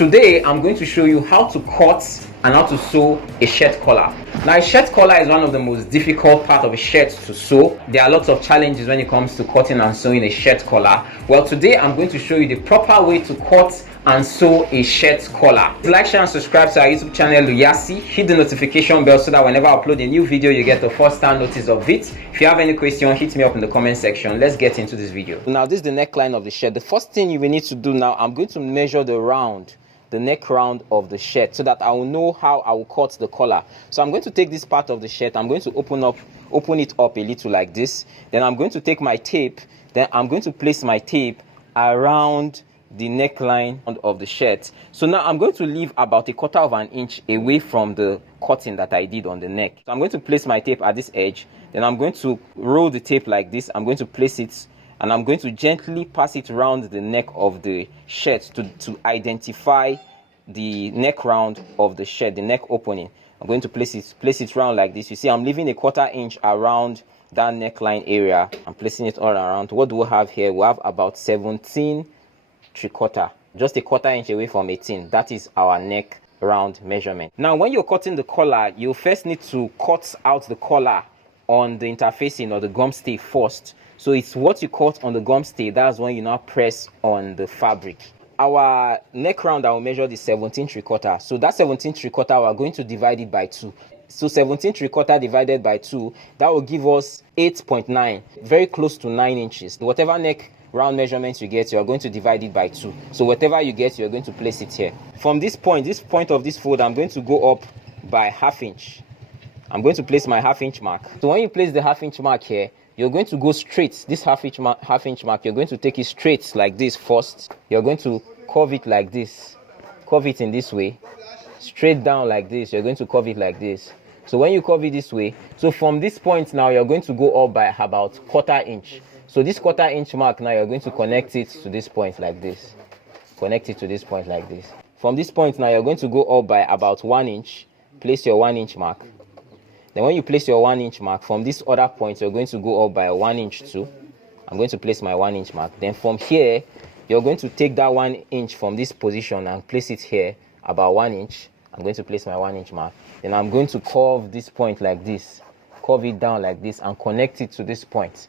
Today I'm going to show you how to cut and how to sew a shirt collar. Now a shirt collar is one of the most difficult part of a shirt to sew. There are lots of challenges when it comes to cutting and sewing a shirt collar. Well, today I'm going to show you the proper way to cut and sew a shirt collar. Like, share and subscribe to our YouTube channel Luyasi. Hit the notification bell so that whenever I upload a new video you get the first time notice of it. If you have any question, hit me up in the comment section. Let's get into this video. Now this is the neckline of the shirt. The first thing you will need to do now, I'm going to measure the neck round of the shirt so that I will know how I will cut the collar. So I'm going to take this part of the shirt, I'm going to open it up a little like this. Then I'm going to take my tape, then I'm going to place my tape around the neckline of the shirt. So now I'm going to leave about 1/4 of an inch away from the cutting that I did on the neck. So I'm going to place my tape at this edge, then I'm going to roll the tape like this. I'm going to place it and I'm going to gently pass it around the neck of the shirt to identify the neck round of the shirt, the neck opening. I'm going to place it round like this. You see, I'm leaving 1/4 inch around that neckline area. I'm placing it all around. What do we have here? We have about 17 3/4, just 1/4 inch away from 18. That is our neck round measurement. Now, when you're cutting the collar, you first need to cut out the collar on the interfacing or the gum stay first. So it's what you cut on the gum stay, that's when you now press on the fabric. Our neck round, I will measure the 17 3/4. So that 17 3/4, we're going to divide it by 2. So 17 3/4 divided by 2, that will give us 8.9, very close to 9 inches. Whatever neck round measurements you get, you are going to divide it by 2. So whatever you get, you're going to place it here. From this point of this fold, I'm going to go up by 1/2 inch. I'm going to place my 1/2 inch mark. So when you place the 1/2 inch mark here, you're going to go straight. This 1/2 inch mark, you're going to take it straight like this first. You're going to curve it like this. Curve it in this way. Straight down like this. You're going to curve it like this. So when you curve it this way, so from this point now, you're going to go up by about 1/4 inch. So this 1/4 inch mark now, you're going to connect it to this point like this. Connect it to this point like this. From this point now, you're going to go up by about 1 inch. Place your 1 inch mark. Then when you place your 1 inch mark, from this other point, you're going to go up by 1 inch too. I'm going to place my 1 inch mark. Then from here, you're going to take that 1 inch from this position and place it here, about 1 inch. I'm going to place my 1 inch mark. Then I'm going to curve this point like this. Curve it down like this and connect it to this point.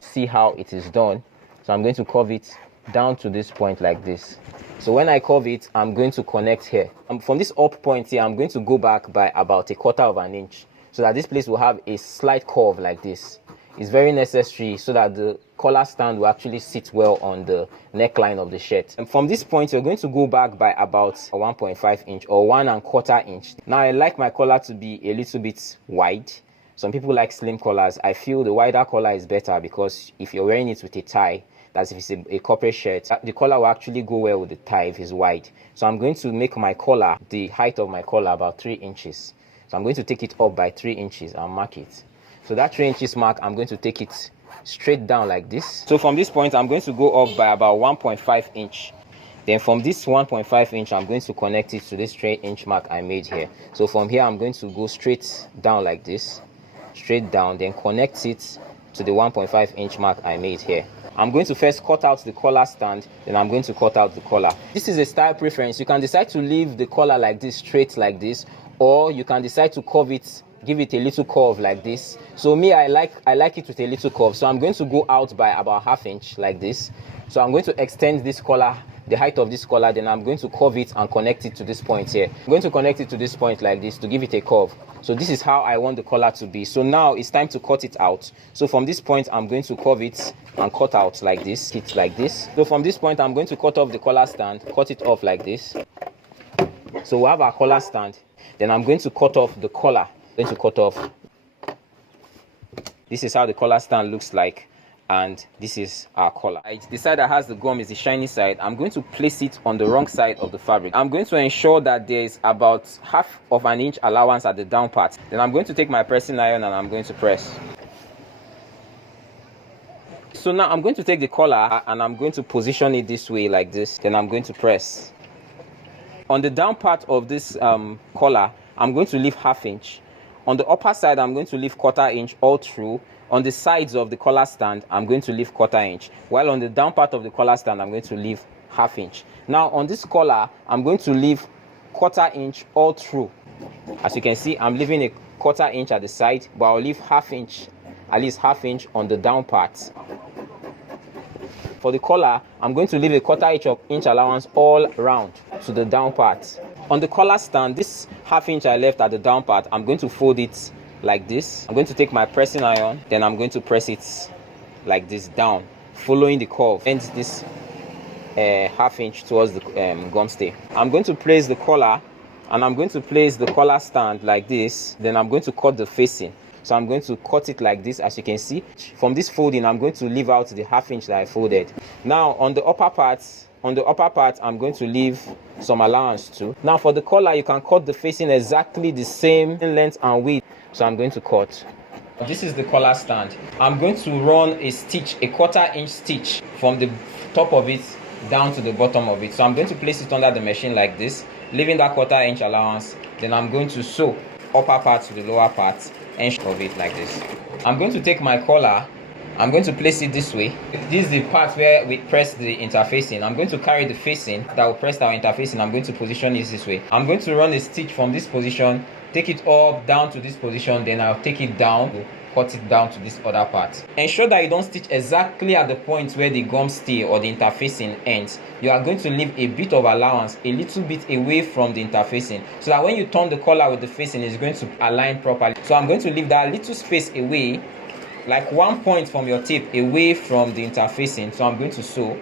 See how it is done. So I'm going to curve it down to this point like this. So when I curve it, I'm going to connect here. From this up point here, I'm going to go back by about 1/4 of an inch so that this place will have a slight curve like this. It's very necessary so that the collar stand will actually sit well on the neckline of the shirt. And from this point, you're going to go back by about 1.5 inch or 1¼ inch. Now I like my collar to be a little bit wide. Some people like slim collars. I feel the wider collar is better because if you're wearing it with a tie, that's if it's a corporate shirt, the collar will actually go well with the tie if it's wide. So I'm going to make my collar, the height of my collar, about 3 inches. So I'm going to take it up by 3 inches and mark it. So that 3 inches mark, I'm going to take it straight down like this. So from this point, I'm going to go up by about 1.5 inch. Then from this 1.5 inch, I'm going to connect it to this 3 inch mark I made here. So from here, I'm going to go straight down like this. Straight down, then connect it to the 1.5 inch mark I made here. I'm going to first cut out the collar stand, then I'm going to cut out the collar. This is a style preference. You can decide to leave the collar like this, straight like this, or you can decide to curve it, give it a little curve like this. So me, I like it with a little curve. So I'm going to go out by about 1/2 inch like this. So I'm going to extend this collar, the height of this collar, then I'm going to curve it and connect it to this point here. I'm going to connect it to this point like this to give it a curve. So this is how I want the collar to be. So now it's time to cut it out. So from this point, I'm going to curve it and cut out like this, hit like this. So from this point, I'm going to cut off the collar stand, cut it off like this. So we have our collar stand. Then I'm going to cut off the collar. I'm going to cut off. This is how the collar stand looks like. And this is our collar. The side that has the gum is the shiny side. I'm going to place it on the wrong side of the fabric. I'm going to ensure that there is about 1/2 inch allowance at the down part. Then I'm going to take my pressing iron and I'm going to press. So now I'm going to take the collar and I'm going to position it this way like this. Then I'm going to press. On the down part of this collar, I'm going to leave 1/2 inch. On the upper side, I'm going to leave 1/4 inch all through. On the sides of the collar stand, I'm going to leave 1/4 inch. While on the down part of the collar stand, I'm going to leave 1/2 inch. Now on this collar, I'm going to leave 1/4 inch all through. As you can see, I'm leaving a 1/4 inch at the side, but I'll leave 1/2 inch, at least 1/2 inch on the down part. For the collar, I'm going to leave a 1/4 inch allowance all round to the down part. On the collar stand, this 1/2 inch I left at the down part, I'm going to fold it like this. I'm going to take my pressing iron, then I'm going to press it like this down, following the curve, and this 1/2 inch towards the gum stay. I'm going to place the collar, and I'm going to place the collar stand like this. Then I'm going to cut the facing. So I'm going to cut it like this. As you can see, from this folding, I'm going to leave out the 1/2 inch that I folded. Now on the upper part, I'm going to leave some allowance too. Now for the collar, you can cut the facing exactly the same length and width. So I'm going to cut. This is the collar stand. I'm going to run a stitch, a 1/4 inch stitch from the top of it down to the bottom of it. So I'm going to place it under the machine like this, leaving that 1/4 inch allowance. Then I'm going to sew upper part to the lower part and of it like this. I'm going to take my collar, I'm going to place it this way. This is the part where we press the interfacing. I'm going to carry the facing that will press our interfacing. I'm going to position it this way. I'm going to run a stitch from this position, take it up down to this position, then I'll take it down, cut it down to this other part. Ensure that you don't stitch exactly at the point where the gum stay or the interfacing ends. You are going to leave a bit of allowance, a little bit away from the interfacing, so that when you turn the collar with the facing, it's going to align properly. So I'm going to leave that little space away, like 1 point from your tape away from the interfacing. So I'm going to sew.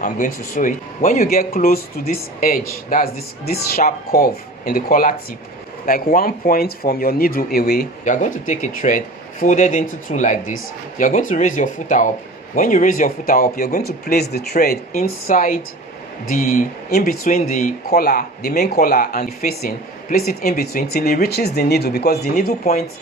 I'm going to sew it. When you get close to this edge, that's this sharp curve in the collar tip, like 1 point from your needle away, you are going to take a thread, folded into two like this. You're going to raise your footer up. When you raise your footer up, you're going to place the thread inside in between the collar, the main collar, and the facing. Place it in between till it reaches the needle, because the needle point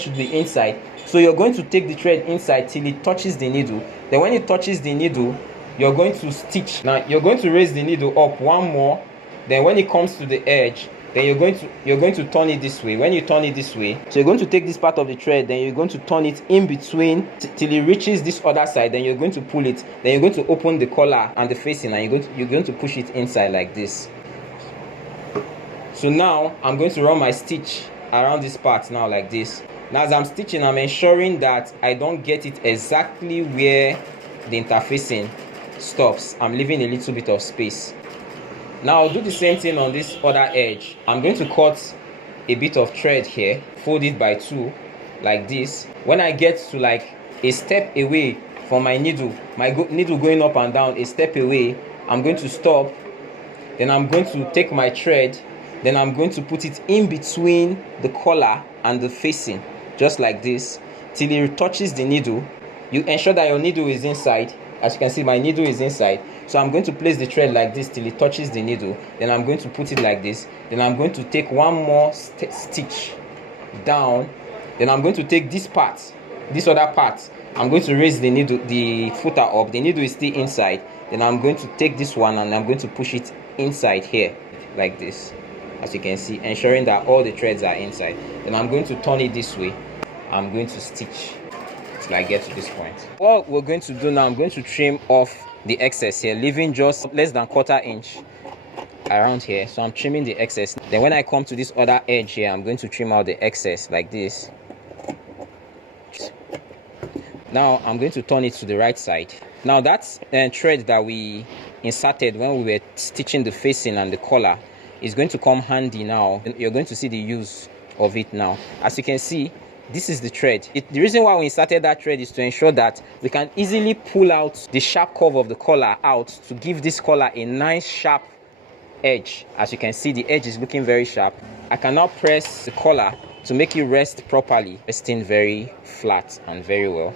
should be inside. So you're going to take the thread inside till it touches the needle. Then when it touches the needle, you're going to stitch. Now you're going to raise the needle up one more. Then when it comes to the edge, then you're going to turn it this way. When you turn it this way, so you're going to take this part of the thread, then you're going to turn it in between till it reaches this other side. Then you're going to pull it. Then you're going to open the collar and the facing, and you're going to push it inside like this. So now I'm going to run my stitch around this part now like this. Now as I'm stitching, I'm ensuring that I don't get it exactly where the interfacing stops. I'm leaving a little bit of space. Now I'll do the same thing on this other edge. I'm going to cut a bit of thread here, fold it by 2 like this. When I get to like a step away from my needle going up and down, a step away, I'm going to stop. Then I'm going to take my thread, then I'm going to put it in between the collar and the facing, just like this, till it touches the needle. You ensure that your needle is inside. As you can see, my needle is inside. So I'm going to place the thread like this till it touches the needle. Then I'm going to put it like this. Then I'm going to take one more stitch down. Then I'm going to take this part, this other part. I'm going to raise the needle, the footer up. The needle is still inside. Then I'm going to take this one and I'm going to push it inside here like this. As you can see, ensuring that all the threads are inside. Then I'm going to turn it this way. I'm going to stitch till I get to this point. What we're going to do now, I'm going to trim off the excess here, leaving just less than 1/4 inch around here. So I'm trimming the excess. Then when I come to this other edge here, I'm going to trim out the excess like this. Now I'm going to turn it to the right side. Now that's thread that we inserted when we were stitching the facing and the collar is going to come handy now. You're going to see the use of it now. As you can see, this is the thread. The reason why we inserted that thread is to ensure that we can easily pull out the sharp curve of the collar out to give this collar a nice sharp edge. As you can see, the edge is looking very sharp. I can now press the collar to make it rest properly, resting very flat and very well.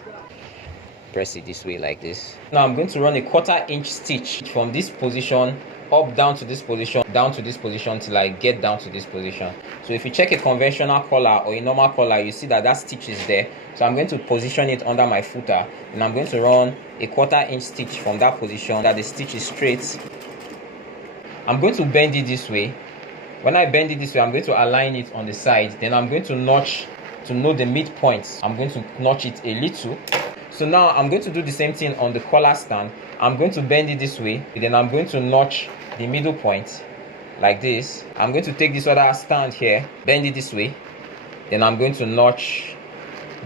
Press it this way like this. Now I'm going to run a 1/4 inch stitch from this position up down to this position till I get down to this position. So if you check a conventional collar or a normal collar, you see that stitch is there. So I'm going to position it under my footer, and I'm going to run a 1/4 inch stitch from that position that the stitch is straight. I'm going to bend it this way. When I bend it this way, I'm going to align it on the side. Then I'm going to notch to know the midpoint. I'm going to notch it a little. So now I'm going to do the same thing on the collar stand. I'm going to bend it this way, then I'm going to notch the middle point like this. I'm going to take this other stand here, bend it this way, then I'm going to notch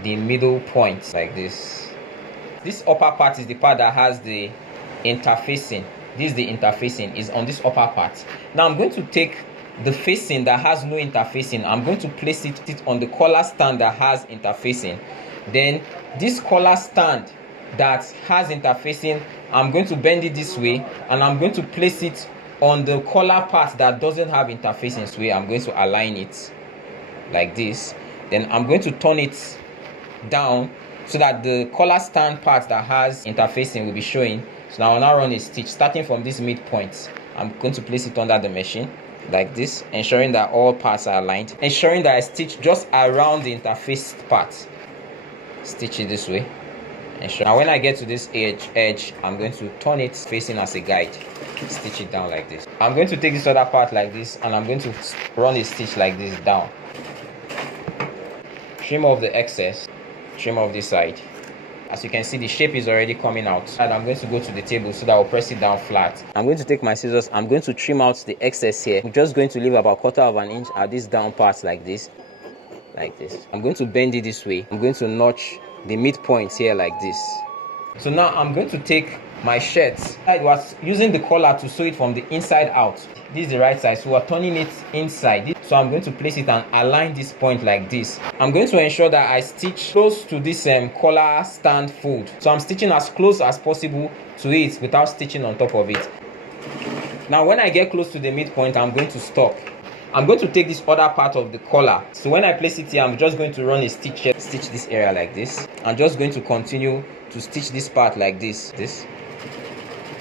the middle point like this. This upper part is the part that has the interfacing. This is the interfacing, is on this upper part. Now I'm going to take the facing that has no interfacing. I'm going to place it on the collar stand that has interfacing. Then this collar stand that has interfacing, I'm going to bend it this way, and I'm going to place it on the collar part that doesn't have interfacing. So I'm going to align it like this. Then I'm going to turn it down so that the collar stand part that has interfacing will be showing. So now I'll now run a stitch starting from this midpoint. I'm going to place it under the machine like this, ensuring that all parts are aligned, ensuring that I stitch just around the interfaced part. Stitch it this way. Now when I get to this edge, I'm going to turn it facing as a guide, stitch it down like this. I'm going to take this other part like this, and I'm going to run a stitch like this down. Trim off the excess, trim off this side. As you can see, the shape is already coming out. And I'm going to go to the table so that I'll press it down flat. I'm going to take my scissors. I'm going to trim out the excess here. I'm just going to leave about 1/4 of an inch at this down part like this. I'm going to bend it this way. I'm going to notch the midpoint here like this. So now I'm going to take my shirt. I was using the collar to sew it from the inside out. This is the right side, so we're turning it inside. So I'm going to place it and align this point like this. I'm going to ensure that I stitch close to this collar stand fold. So I'm stitching as close as possible to it without stitching on top of it. Now when I get close to the midpoint, I'm going to stop. I'm going to take this other part of the collar. So when I place it here, I'm just going to run a stitch here, stitch this area like this. I'm just going to continue to stitch this part like this.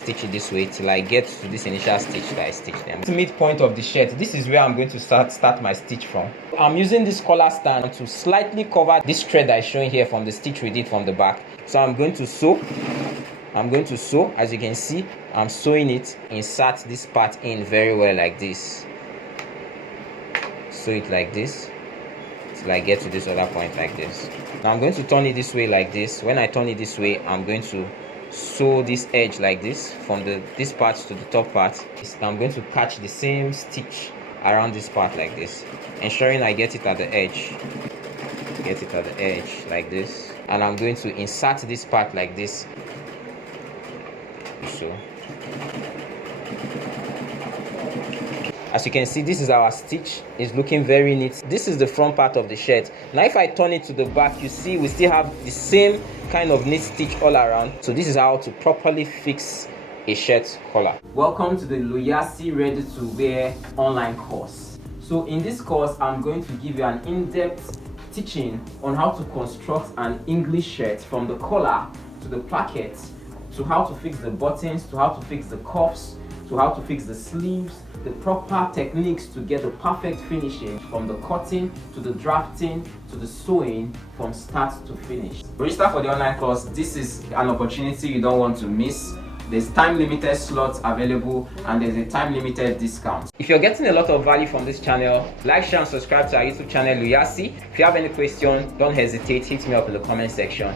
Stitch it this way till I get to this initial stitch that I stitched them. The midpoint of the shirt, this is where I'm going to start my stitch from. I'm using this collar stand to slightly cover this thread that is showing here from the stitch we did from the back. So I'm going to sew. As you can see, I'm sewing it, insert this part in very well like this. Sew it like this till I get to this other point like this. Now I'm going to turn it this way like this. When I turn it this way, I'm going to sew this edge like this from this part to the top part. I'm going to catch the same stitch around this part like this, ensuring I get it at the edge. Get it at the edge like this, and I'm going to insert this part like this. So as you can see, this is our stitch. It's looking very neat. This is the front part of the shirt. Now if I turn it to the back, you see we still have the same kind of neat stitch all around. So this is how to properly fix a shirt collar. Welcome to the Luyasi Ready to Wear online course. So in this course, I'm going to give you an in-depth teaching on how to construct an English shirt, from the collar to the placket, to how to fix the buttons, to how to fix the cuffs, to how to fix the sleeves, the proper techniques to get the perfect finishing, from the cutting to the drafting to the sewing, from start to finish. Register for the online course. This is an opportunity you don't want to miss. There's time limited slots available, and there's a time limited discount. If you're getting a lot of value from this channel, like, share and subscribe to our YouTube channel Luyasi. If you have any question, don't hesitate, hit me up in the comment section.